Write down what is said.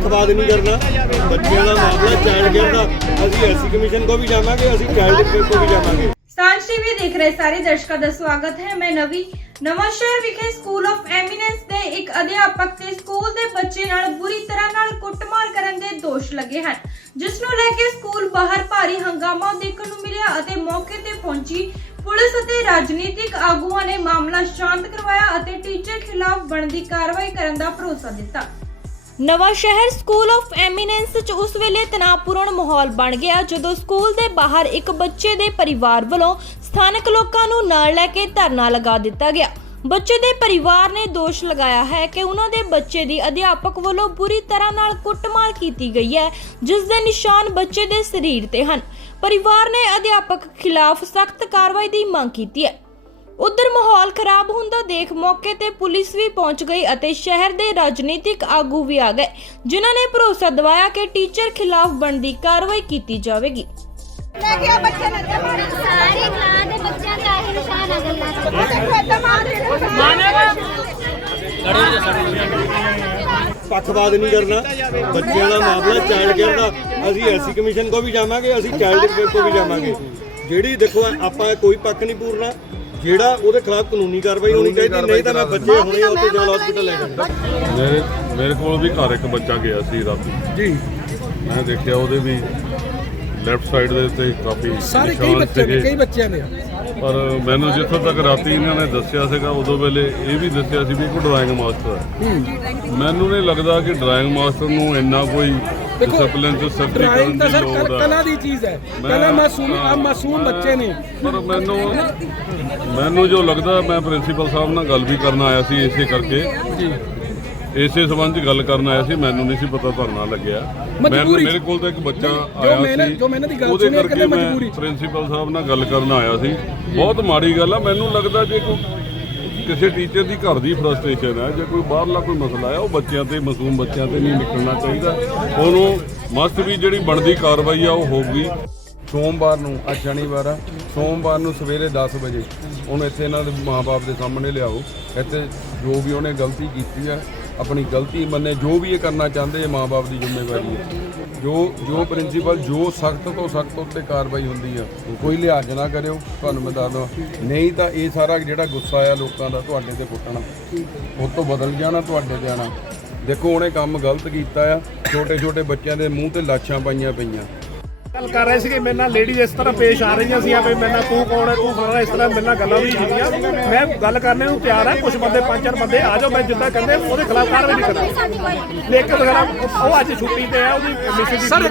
ਪੱਖਪਾਤ ਨਹੀਂ ਕਰਨਾ ਬੱਚਿਆਂ ਦਾ ਮਾਮਲਾ ਚਾਈਲਡ ਕੇਅਰ ਦਾ। ਅਸੀਂ ਐਸੀ ਕਮਿਸ਼ਨ ਕੋ ਵੀ ਜਾਵਾਂਗੇ, ਅਸੀਂ ਚਾਈਲਡ ਕੇਅਰ ਕੋ ਵੀ ਜਾਵਾਂਗੇ। ਸਾਂਝ ਟੀਵੀ ਦੇਖ ਰਹੇ ਸਾਰੇ, ਦਰਸ਼ਕਾਂ ਦਾ ਸਵਾਗਤ ਹੈ। ਮੈਂ ਨਵੀ, ਨਵਾਂ ਸ਼ਹਿਰ ਵਿਖੇ ਸਕੂਲ ਆਫ ਐਮੀਨੈਂਸ ਦੇ ਇੱਕ ਅਧਿਆਪਕ ਤੇ ਸਕੂਲ ਦੇ ਬੱਚੇ ਨਾਲ ਬੁਰੀ ਤਰ੍ਹਾਂ ਨਾਲ ਕੁੱਟਮਾਰ ਕਰਨ ਦੇ ਦੋਸ਼ ਲੱਗੇ ਹਨ। ਜਿਸ ਨੂੰ ਲੈ ਕੇ ਸਕੂਲ ਬਾਹਰ ਭਾਰੀ ਹੰਗਾਮਾ ਦੇਖਣ ਨੂੰ ਮਿਲਿਆ ਅਤੇ ਮੌਕੇ ਤੇ ਪਹੁੰਚੀ ਪੁਲਿਸ ਅਤੇ ਰਾਜਨੀਤਿਕ ਆਗੂਆਂ ਨੇ ਮਾਮਲਾ ਸ਼ਾਂਤ ਕਰਵਾਇਆ ਅਤੇ ਟੀਚਰ ਖਿਲਾਫ ਬਣਦੀ ਕਾਰਵਾਈ ਕਰਨ ਦਾ ਭਰੋਸਾ ਦਿੱਤਾ। ਨਵਾਂ ਸ਼ਹਿਰ ਸਕੂਲ ਆਫ ਐਮੀਨੈਂਸ ਚ ਉਸ ਵੇਲੇ ਤਣਾਅਪੂਰਨ ਮਾਹੌਲ ਬਣ ਗਿਆ ਜਦੋਂ ਸਕੂਲ ਦੇ ਬਾਹਰ ਇੱਕ ਬੱਚੇ ਦੇ ਪਰਿਵਾਰ ਵੱਲੋਂ ਸਥਾਨਕ ਲੋਕਾਂ ਨੂੰ ਨਾਲ ਲੈ ਕੇ ਧਰਨਾ ਲਗਾ ਦਿੱਤਾ ਗਿਆ। ਬੱਚੇ ਦੇ ਪਰਿਵਾਰ ਨੇ ਦੋਸ਼ ਲਗਾਇਆ ਹੈ ਕਿ ਉਹਨਾਂ ਦੇ ਬੱਚੇ ਦੀ ਅਧਿਆਪਕ ਵੱਲੋਂ ਬੁਰੀ ਤਰ੍ਹਾਂ ਨਾਲ ਕੁੱਟਮਾਰ ਕੀਤੀ ਗਈ ਹੈ, ਜਿਸ ਦੇ ਨਿਸ਼ਾਨ ਬੱਚੇ ਦੇ ਸਰੀਰ ਤੇ ਹਨ। ਪਰਿਵਾਰ ਨੇ ਅਧਿਆਪਕ ਖਿਲਾਫ ਸਖਤ ਕਾਰਵਾਈ ਦੀ ਮੰਗ ਕੀਤੀ ਹੈ। ਉਧਰ ਮਾਹੌਲ ਖਰਾਬ ਹੁੰਦਾ ਦੇਖ ਮੌਕੇ ਤੇ ਪੁਲਿਸ ਵੀ ਪਹੁੰਚ ਗਈ ਅਤੇ ਸ਼ਹਿਰ ਦੇ ਰਾਜਨੀਤਿਕ ਆਗੂ ਵੀ ਆ ਗਏ, ਜਿਨ੍ਹਾਂ ਨੇ ਭਰੋਸਾ ਦਿਵਾਇਆ ਕਿ ਟੀਚਰ ਖਿਲਾਫ ਬਣਦੀ ਕਾਰਵਾਈ ਕੀਤੀ ਜਾਵੇਗੀ। ਲੈ ਗਿਆ ਬੱਚੇ ਨੇ ਸਾਰੇ ਕਲਾਸ ਦੇ ਬੱਚਿਆਂ ਦਾ ਇਹ ਨਿਸ਼ਾਨ ਆ ਗੱਲਾਂ ਚ ਦੇਖੋ ਏਦਾਂ ਮਾਰਦੇ ਨੇ ਪੱਖਪਾਤ ਨਹੀਂ ਕਰਨਾ। ਬੱਚਿਆਂ ਦਾ ਮਾਮਲਾ ਚਾਈਲਡ ਕੇਅਰ ਦਾ। ਅਸੀਂ ਐਸੀ ਕਮਿਸ਼ਨ ਕੋ ਵੀ ਜਾਵਾਂਗੇ, ਅਸੀਂ ਚਾਈਲਡ ਕੇਅਰ ਕੋ ਵੀ ਜਾਵਾਂਗੇ। ਜਿਹੜੀ ਦੇਖੋ, ਆਪਾਂ ਕੋਈ ਪੱਖ ਨਹੀਂ ਪੂਰਨਾ। ਜਿਹੜਾ ਉਹਦੇ ਖਿਲਾਫ ਕਾਨੂੰਨੀ ਕਾਰਵਾਈ ਹੋਣੀ ਚਾਹੀਦੀ ਨਹੀਂ ਤਾਂ ਮੈਂ ਬੱਚੇ ਹੁਣੇ ਉੱਥੇ ਜਲ ਹਸਪੀਟਲ ਲੈ ਜਾਵਾਂਗਾ ਮੇਰੇ ਮੇਰੇ ਕੋਲ ਵੀ ਘਰ ਇੱਕ ਬੱਚਾ ਗਿਆ ਸੀ ਰਾਤੀ। ਜੀ। ਮੈਂ ਦੇਖਿਆ ਉਹਦੇ ਵੀ ਲੈਫਟ ਸਾਈਡ ਦੇ ਉੱਤੇ ਕਾਫੀ ਸਾਰੇ ਕਈ ਬੱਚੇ ਨੇ। ਕਈ ਬੱਚਿਆਂ ਨੇ ਪਰ ਮੈਨੂੰ ਜਿੱਥੋਂ ਤੱਕ ਰਾਤੀ ਇਹਨਾਂ ਨੇ ਦੱਸਿਆ ਸੀਗਾ ਉਦੋਂ ਵੇਲੇ ਇਹ ਵੀ ਦੱਸਿਆ ਸੀ ਵੀ ਕੋਈ ਡਰਾਇੰਗ ਮਾਸਟਰ ਹੈ। ਮੈਨੂੰ ਨਹੀਂ ਲੱਗਦਾ ਕਿ ਡਰਾਇੰਗ ਮਾਸਟਰ ਨੂੰ ਇੰਨਾ ਕੋਈ ਡਿਸਪਲਿਨ ਚ ਸਖਤੀ ਕਰਨ ਡਰਾਇੰਗ ਤਾਂ ਦੀ ਸਰ ਲੋੜ ਕਲਾ ਦੀ ਚੀਜ਼ ਹੈ। ਮੈਂ- ਕਲਾ ਮਾਸੂਮ ਆ ਮਾਸੂਮ ਬੱਚੇ ਨੇ। ਪਰ ਮੈਨੂੰ ਮੈਨੂੰ ਜੋ ਲੱਗਦਾ ਮੈਂ ਪ੍ਰਿੰਸੀਪਲ ਸਾਹਿਬ ਨਾਲ ਗੱਲ ਵੀ ਕਰਨ ਆਇਆ ਸੀ ਇਸੇ ਕਰਕੇ। ਜੀ। ਇਸੇ ਸੰਬੰਧ ਚ ਗੱਲ ਕਰਨ ਆਇਆ ਸੀ ਮੈਨੂੰ ਨਹੀਂ ਸੀ ਪਤਾ ਧਰਨਾ ਲੱਗਿਆ। ਮੈਂ ਮਜਬੂਰੀ। ਮੇਰੇ ਕੋਲ ਤਾਂ ਇੱਕ ਬੱਚਾ ਜੋ ਆਇਆ ਮੈਂ ਨਾ- ਸੀ ਜੋ ਮੈਂ ਇਹਨਾਂ ਦੀ ਗੱਲ ਉਹਦੇ ਸੁਣੀ, ਕਰਕੇ ਕਹਿੰਦੇ ਮੈਂ ਮਜਬੂਰੀ। ਪ੍ਰਿੰਸੀਪਲ ਸਾਹਿਬ ਨਾਲ ਗੱਲ ਕਰਨ ਆਇਆ ਸੀ। ਬਹੁਤ ਮਾੜੀ ਗੱਲ ਆ। ਮੈਨੂੰ ਲੱਗਦਾ ਜੇ ਕੋਈ ਕਿਸੇ ਟੀਚਰ ਦੀ ਘਰ ਦੀ ਫਰਸਟ੍ਰੇਸ਼ਨ ਹੈ, ਜੇ ਕੋਈ ਬਾਹਰਲਾ ਕੋਈ ਮਸਲਾ ਹੈ, ਉਹ ਬੱਚਿਆਂ ਤੇ, ਮਾਸੂਮ ਬੱਚਿਆਂ ਤੇ ਨਹੀਂ ਨਿਕਲਣਾ ਚਾਹੀਦਾ। ਉਹਨੂੰ ਮਸਤ ਵੀ ਜਿਹੜੀ ਬਣਦੀ ਕਾਰਵਾਈ ਆ, ਉਹ ਹੋਊਗੀ। ਸੋਮਵਾਰ ਨੂੰ, ਅੱਜ ਸ਼ਨੀਵਾਰ ਆ, ਸੋਮਵਾਰ ਨੂੰ ਸਵੇਰੇ 10 ਵਜੇ। ਉਹਨੂੰ ਇੱਥੇ ਇਹਨਾਂ ਦੇ ਮਾਪੇ ਦੇ ਸਾਹਮਣੇ ਲਿਆਓ। ਇੱਥੇ ਜੋ ਵੀ ਉਹਨੇ ਗਲਤੀ ਕੀਤੀ ਆ ਆਪਣੀ ਗਲਤੀ ਮੰਨੇ, ਜੋ ਵੀ ਇਹ ਕਰਨਾ ਚਾਹੁੰਦੇ, ਇਹ ਮਾਪੇ ਦੀ ਜ਼ਿੰਮੇਵਾਰੀ ਹੈ। ਜੋ ਜੋ ਪ੍ਰਿੰਸੀਪਲ ਜੋ ਸਖਤ ਤੋਂ ਸਖਤ ਉੱਤੇ ਕਾਰਵਾਈ ਹੁੰਦੀ ਆ, ਕੋਈ ਲਿਹਾਜ਼ ਨਾ ਕਰਿਓ। ਤੁਹਾਨੂੰ ਮੈਂ ਦੱਸ ਦਵਾਂ ਨਹੀਂ ਤਾਂ ਇਹ ਸਾਰਾ ਜਿਹੜਾ ਗੁੱਸਾ ਆ ਲੋਕਾਂ ਦਾ, ਤੁਹਾਡੇ ਤੇ ਪੁੱਟਣਾ। ਉਹ ਤੋਂ ਬਦਲ ਜਾਣਾ, ਤੁਹਾਡੇ ਤੇ ਆਣਾ ਦੇਖੋ, ਉਹਨੇ ਕੰਮ ਗਲਤ ਕੀਤਾ ਆ। ਛੋਟੇ ਛੋਟੇ ਬੱਚਿਆਂ ਦੇ ਮੂੰਹ ਤੇ ਲਾਸ਼ਾਂ ਪਾਈਆਂ ਪਈਆਂ। ਗੱਲ ਕਰ ਰਹੇ ਸੀਗੇ, ਮੇਰੇ ਨਾਲ ਲੇਡੀਜ਼ ਇਸ ਤਰ੍ਹਾਂ ਪੇਸ਼ ਆ ਰਹੀਆਂ ਸੀ ਵੀ ਮੇਰੇ ਨਾਲ ਤੂੰ ਕੌਣ ਹੈ, ਤੂੰ ਫਲਾਣਾ, ਇਸ ਤਰ੍ਹਾਂ ਮੇਰੇ ਨਾਲ ਗੱਲਾਂ ਵੀ ਕੀਤੀਆਂ ਮੈਂ ਗੱਲ ਕਰਨੇ ਨੂੰ ਤਿਆਰ ਹਾਂ ਕੁਝ ਬੰਦੇ, ਪੰਜ ਚਾਰ ਬੰਦੇ ਆ ਜਾਓ, ਮੈਂ ਜਿੱਦਾਂ ਕਹਿੰਦੇ ਉਹਦੇ ਖਿਲਾਫ ਕਾਰਵਾਈ ਨਹੀਂ ਕਰਾਂਗਾ। ਲੇਕਿਨ ਉਹ ਅੱਜ ਛੁੱਟੀ ਤੇ ਹੈ ਉਹਦੀ ਮਿਸਿਸ ਦੀ